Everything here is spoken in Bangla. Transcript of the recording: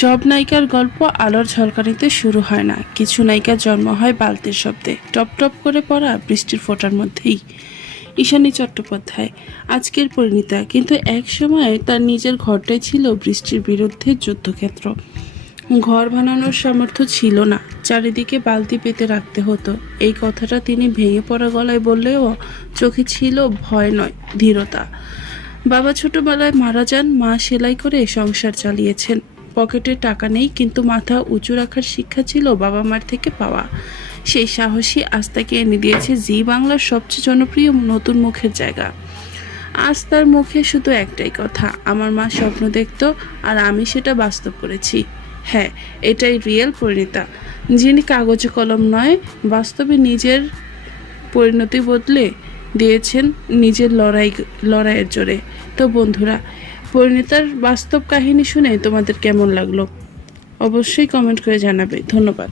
সব নায়িকার গল্প আলোর ঝলকানিতে শুরু হয় না। কিছু নায়িকার জন্ম হয় বালতির শব্দে। টপ টপ করে পড়া বৃষ্টির ফোঁটার মধ্যেই। ঈশানী চট্টোপাধ্যায়, আজকের পরিণীতা। কিন্তু এক সময় তার নিজের ঘরটাই ছিল বৃষ্টির বিরুদ্ধে যুদ্ধক্ষেত্র। ঘর বানানোর সামর্থ্য ছিল না। চারিদিকে বালতি পেতে রাখতে হতো। এই কথাটা তিনি ভেঙে পড়া গলায় বললেও চোখে ছিল ভয় নয়, ধীরতা। বাবা ছোটবেলায় মারা যান, মা সেলাই করে সংসার চালিয়েছেন। পকেটে টাকা নেই, কিন্তু মাথা উঁচু রাখার শিক্ষা ছিল বাবা মার থেকে পাওয়া। সেই সাহসী আজ তাকে এনে দিয়েছে জি বাংলার সবচেয়ে জনপ্রিয় নতুন মুখের জায়গা। আজ তার মুখে শুধু একটাই কথা, আমার মা স্বপ্ন দেখতো আর আমি সেটা বাস্তব করেছি। হ্যাঁ এটাই রিয়েল পরিণীতা। যিনি কাগজে কলম নয়, বাস্তবে নিজের পরিণতি বদলে দিয়েছেন নিজের লড়াই, লড়াইয়ের জোরে। তো বন্ধুরা পরিণীতার বাস্তব কাহিনী শুনে তোমাদের কেমন লাগল? অবশ্যই কমেন্ট করে জানাবে। ধন্যবাদ।